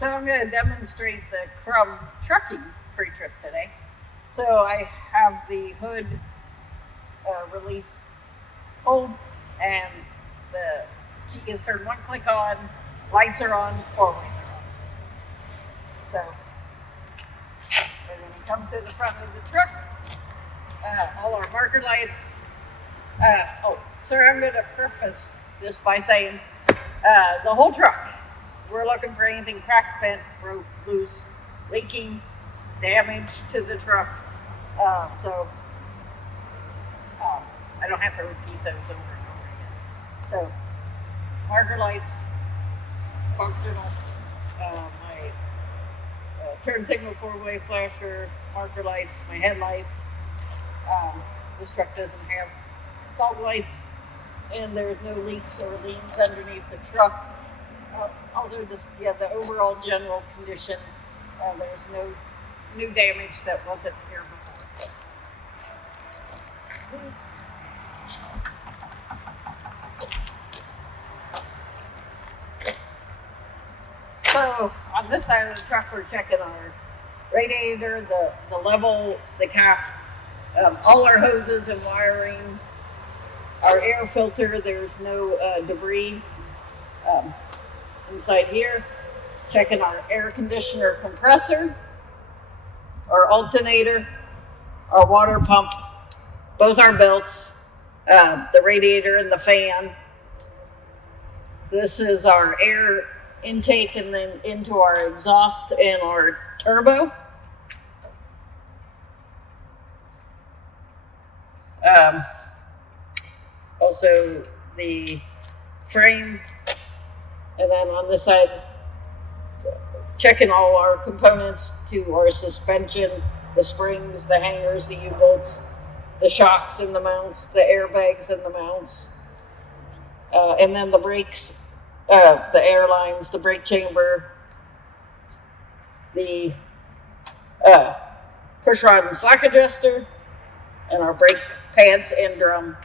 So I'm going to demonstrate the Crum trucking pre-trip today. So I have the hood release hold, and the key is turned one click on, lights are on, four-ways are on. So we're going to come to the front of the truck. All our marker lights. Sorry, I'm going to preface this by saying the whole truck. We're looking for anything cracked, bent, broke, loose, leaking, damage to the truck. So I don't have to repeat those over and over again. So marker lights, functional. My turn signal four-way flasher, marker lights, my headlights. This truck doesn't have fog lights, and there's no leaks or leans underneath the truck. Also, the overall general condition. There's no new damage that wasn't here before. So on this side of the truck, we're checking our radiator, the level, the cap, all our hoses and wiring, our air filter. There's no debris inside here. Checking our air conditioner compressor, our alternator, our water pump, both our belts, the radiator and the fan. This is our air intake and then into our exhaust and our turbo. Also the frame, and then on this side, checking all our components to our suspension, the springs, the hangers, the U-bolts, the shocks and the mounts, the airbags and the mounts, and then the brakes, the air lines, the brake chamber, the push rod and slack adjuster, and our brake pads and drum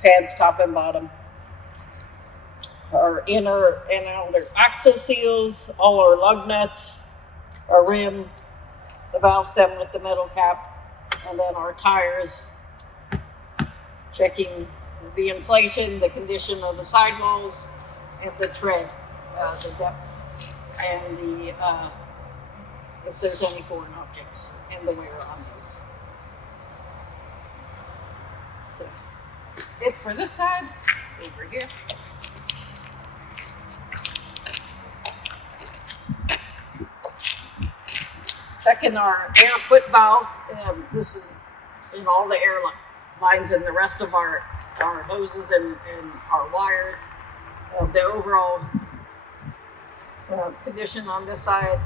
pads, top and bottom. Our inner and outer axle seals, all our lug nuts, our rim, the valve stem with the metal cap, and then our tires, checking the inflation, the condition of the sidewalls, and the tread, the depth, and the if there's any foreign objects, and the wear on those. So that's it for this side. Over here. Checking our air foot valve. This is in all the air lines and the rest of our hoses and our wires. The overall condition on this side.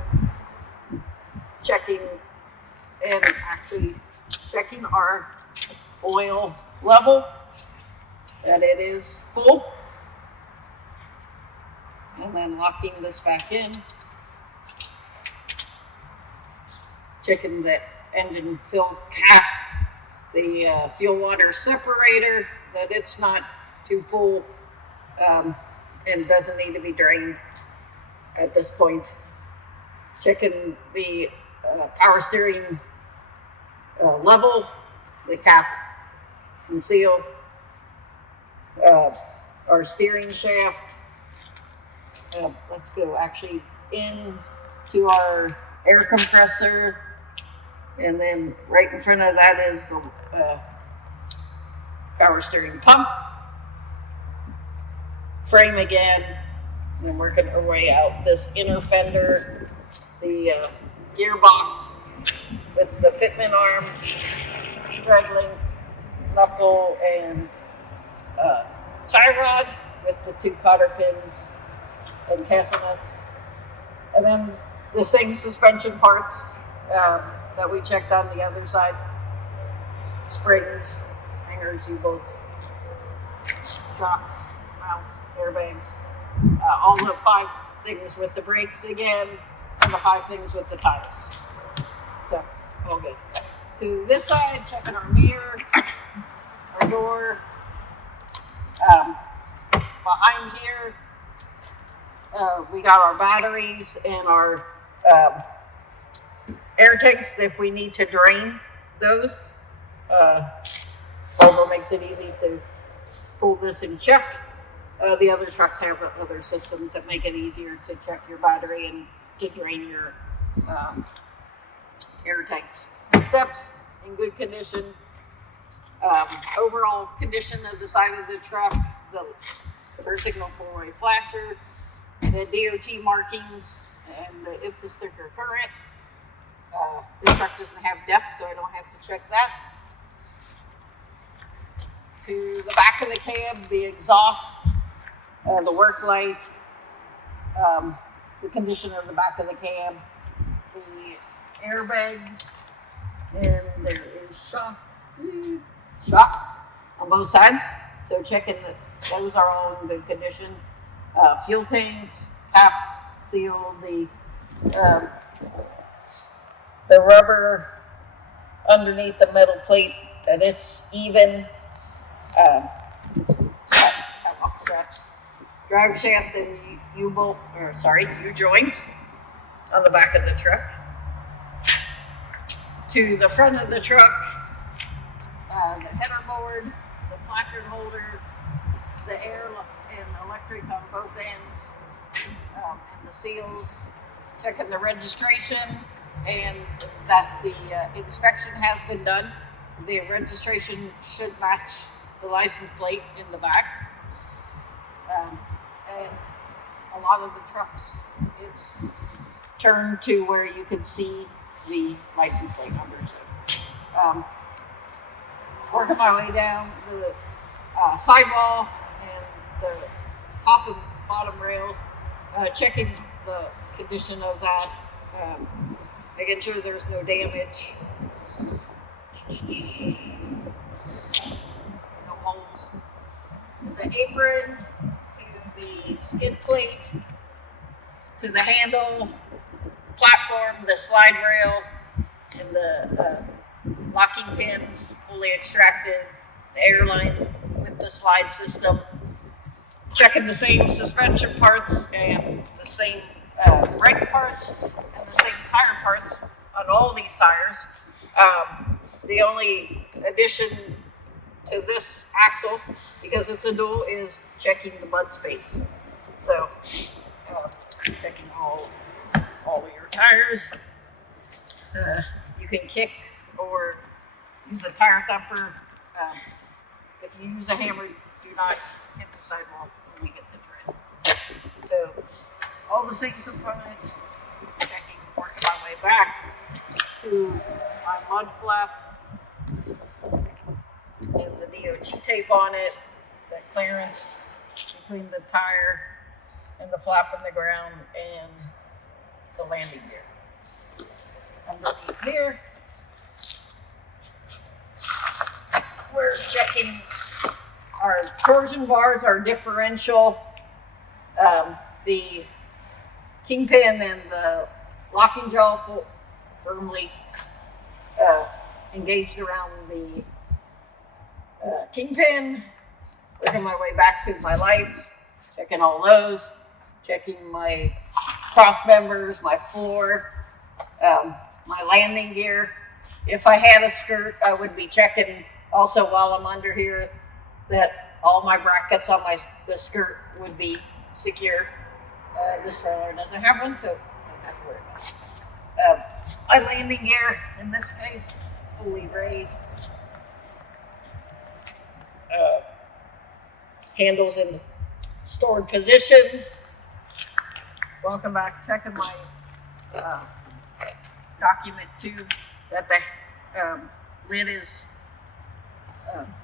Checking our oil level, that it is full. And then locking this back in. Checking the engine fill cap, the fuel water separator, that it's not too full and doesn't need to be drained at this point. Checking the power steering level, the cap and seal, our steering shaft. Let's go actually into our air compressor. And then right in front of that is the power steering pump. Frame again, and then working our way out this inner fender, the gearbox with the pitman arm, drag link, knuckle, and tie rod with the two cotter pins and castle nuts. And then the same suspension parts that we checked on the other side. Springs, hangers, U-bolts, shocks, mounts, airbags. All the 5 things with the brakes again, and the 5 things with the tire. So, all good. To this side, checking our mirror, our door. Behind here, We got our batteries and our air tanks if we need to drain those. Volvo makes it easy to pull this and check. The other trucks have other systems that make it easier to check your battery and to drain your air tanks. Steps in good condition. Overall condition of the side of the truck, the turn signal four-way flasher, the DOT markings, and the if the sticker current. This truck doesn't have depth, so I don't have to check that. To the back of the cab, the exhaust, the work light, the condition of the back of the cab, the airbags, and there is shocks on both sides. So checking that those are all in good condition. Fuel tanks, cap seal, the rubber underneath the metal plate, that it's even. Lock straps, drive shaft and U-joints on the back of the truck. To the front of the truck, the header board, the placard holder, the air and electric on both ends, and the seals. Checking the registration and that the inspection has been done. The registration should match the license plate in the back. And a lot of the trucks, it's turned to where you can see the license plate number. So, working my way down the sidewall and the top and bottom rails, checking the condition of that, making sure there's no damage. No holes. The apron to the skid plate to the handle, platform, the slide rail, and the locking pins fully extracted, the airline with the slide system. Checking the same suspension parts and the same brake parts and the same tire parts on all these tires. The only addition to this axle, because it's a dual, is checking the mud space. So, checking all of your tires. You can kick or use a tire thumper. If you use a hammer, do not hit the sidewall when you get the tread. So, all the same components. Checking, working my way back to my mud flap and the DOT tape on it, the clearance between the tire and the flap in the ground, and the landing gear. Underneath here, we're checking our torsion bars, our differential, the kingpin and the locking jaw firmly engaged around the kingpin. Working my way back to my lights, checking all those, checking my cross members, my floor, my landing gear. If I had a skirt, I would be checking also while I'm under here that all my brackets on the skirt would be secure. This trailer doesn't have one, so I don't have to worry about it. My landing gear, in this case, fully raised. Handles in stored position. Welcome back. Checking my document tube that the lid is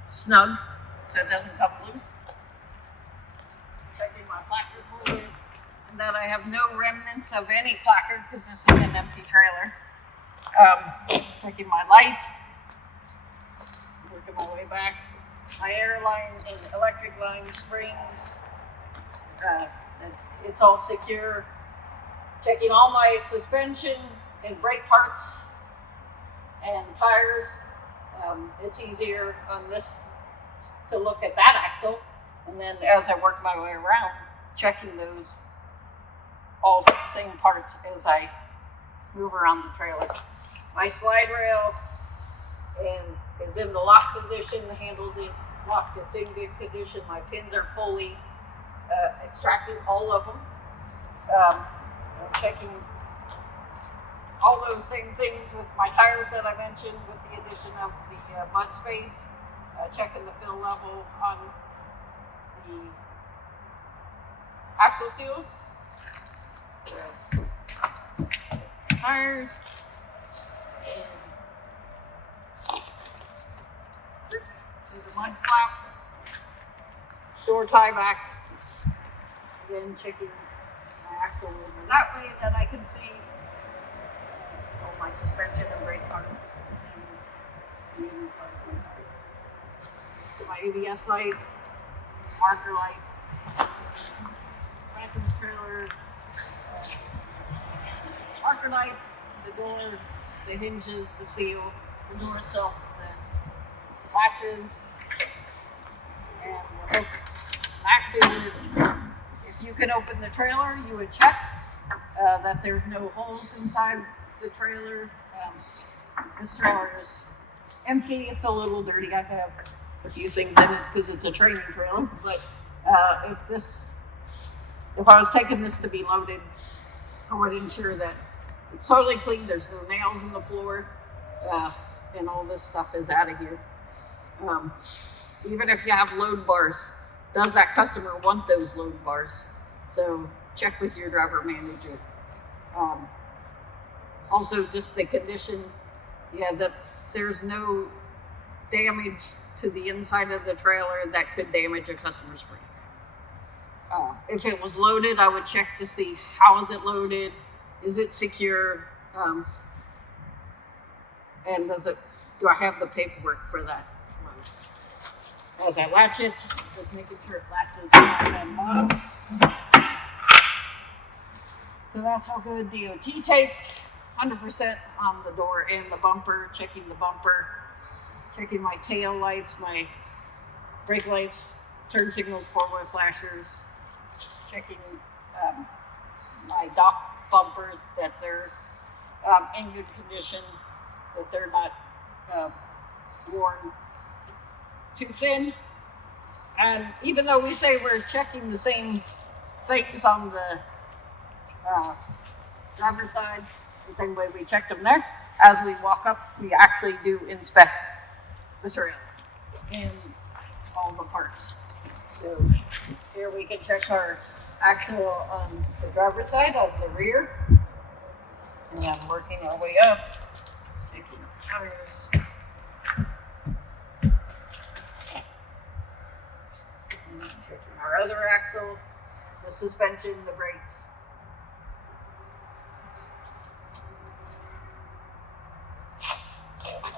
snug so it doesn't come loose. Checking my placard holder and that I have no remnants of any placard because this is an empty trailer. Checking my light. Working my way back. My air line and electric line springs. It's all secure. Checking all my suspension and brake parts and tires. It's easier on this to look at that axle. And then as I work my way around, checking those all the same parts as I move around the trailer. My slide rail is in the lock position. The handle's locked. It's in good condition. My pins are fully extracted, all of them. I'm checking all those same things with my tires that I mentioned, with the addition of the mud space. Checking the fill level on the axle seals. So, tires. The mud flap, door tie back, again checking my axle over that way that I can see all my suspension and brake parts, and the part of my tires. So my ABS light, marker light, Phantom's trailer, marker lights, the doors, the hinges, the seal, the door itself, the latches, and the hook actuator. If you can open the trailer, you would check that there's no holes inside the trailer. This trailer is empty. It's a little dirty. I have a few things in it because it's a training trailer. But if I was taking this to be loaded, I would ensure that it's totally clean. There's no nails in the floor, and all this stuff is out of here. Even if you have load bars, does that customer want those load bars? So check with your driver manager. Also, just the condition, that there's no damage to the inside of the trailer that could damage a customer's frame. If it was loaded, I would check to see how is it loaded, is it secure, and do I have the paperwork for that? As I latch it, just making sure it latches top and bottom. So that's all good. DOT taped, 100% on the door and the bumper, checking the bumper, checking my tail lights, my brake lights, turn signals, forward flashers, checking my dock bumpers, that they're in good condition, that they're not worn too thin. And even though we say we're checking the same things on the driver's side, the same way we checked them there, as we walk up, we actually do inspect the trailer and all the parts. So here we can check our axle on the driver's side, on the rear, and then working our way up, checking tires. Checking our other axle, the suspension, the brakes.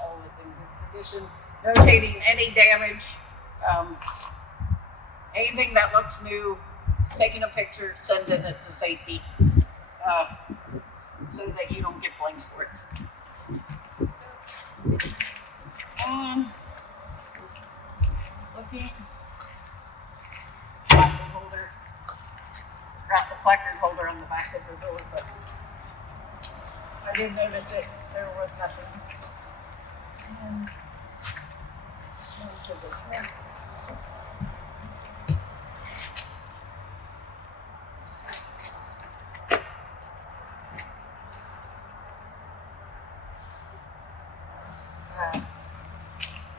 Always in good condition. Notating any damage, anything that looks new, taking a picture, sending it to safety, so that you don't get blamed for it. Looking. Placard holder. Got the placard holder on the back of the door, but I did notice it. There was nothing. And to this one.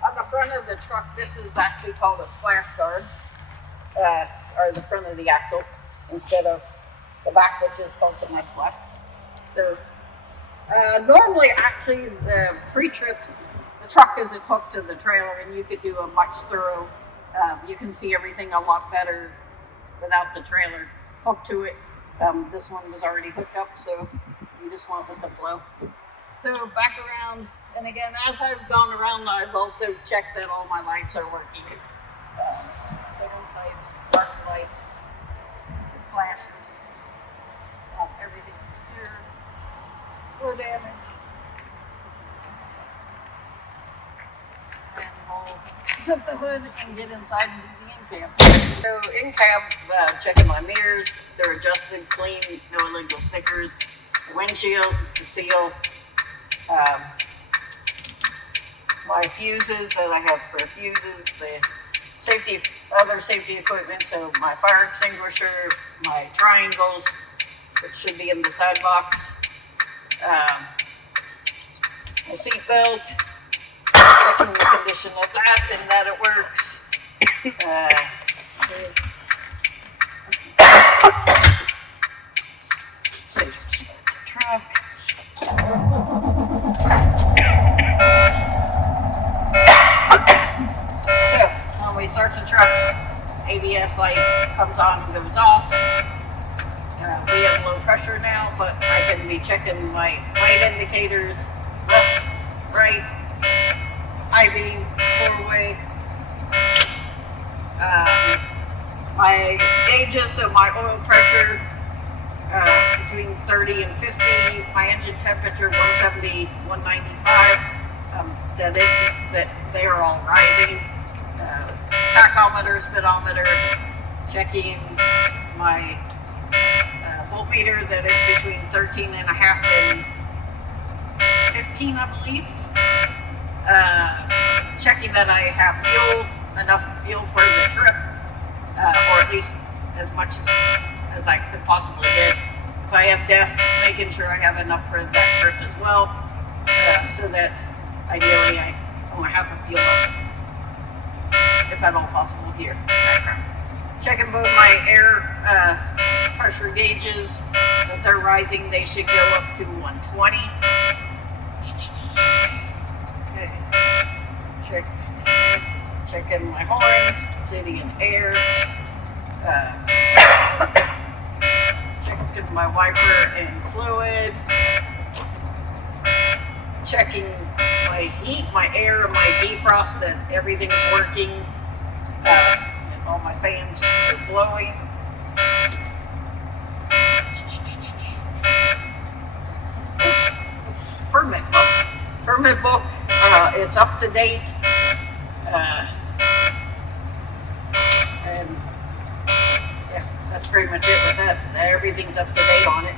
On the front of the truck, this is actually called a splash guard, or the front of the axle, instead of the back, which is called the mud flap. So normally, actually, the pre-trip, the truck isn't hooked to the trailer, and you could do a much thorough, you can see everything a lot better without the trailer hooked to it. This one was already hooked up, so you just went with the flow. So back around, and again, as I've gone around, I've also checked that all my lights are working. Clearance sights, dark lights, flashes, everything's secure, or damage. And we'll zip the hood and get inside and do the cab. So in cab, checking my mirrors. They're adjusted, clean, no illegal stickers. The windshield, the seal. My fuses, that I have spare fuses. The other safety equipment. So my fire extinguisher, my triangles, which should be in the side box. My seat belt, checking the condition of that and that it works. Safe to start the truck. So when we start the truck, ABS light comes on and goes off. We have low pressure now, but I can be checking my light indicators, left, right, high beam, four-way. My gauges, so my oil pressure between 30 and 50, my engine temperature 170, 195. That they are all rising. Tachometer, speedometer, checking my voltmeter that it's between 13 and a half and 15, I believe. Checking that I have enough fuel for the trip, or at least as much as I could possibly get. If I have DEF, making sure I have enough for that trip as well, so that ideally I only have to fuel up, if at all possible, here. Checking both my air pressure gauges, that they're rising. They should go up to 120. Okay. Checking my horns, city and air. Checking my wiper and fluid. Checking my heat, my air, and my defrost, that everything's working. And all my fans are blowing. Permit book. It's up to date. And yeah, that's pretty much it with that. Everything's up to date on it.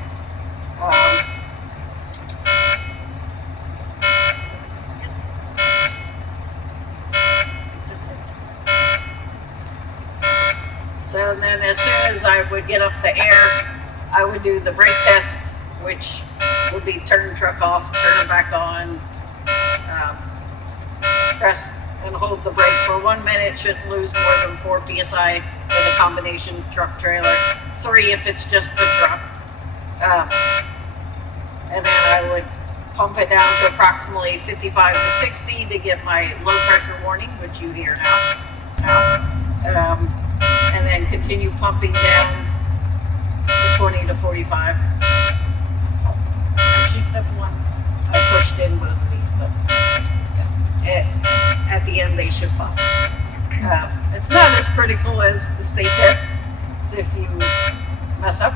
That's it. So then as soon as I would get up the air, I would do the brake test, which would be turn the truck off, turn it back on, press and hold the brake for 1 minute. Shouldn't lose more than 4 psi with a combination truck trailer, 3 if it's just the truck. And then I would pump it down to approximately 55 to 60 to get my low pressure warning, which you hear now. And then continue pumping down to 20 to 45. Actually, step 1, I pushed in both of these, but at the end they should pump. It's not as critical as the state test, because if you mess up,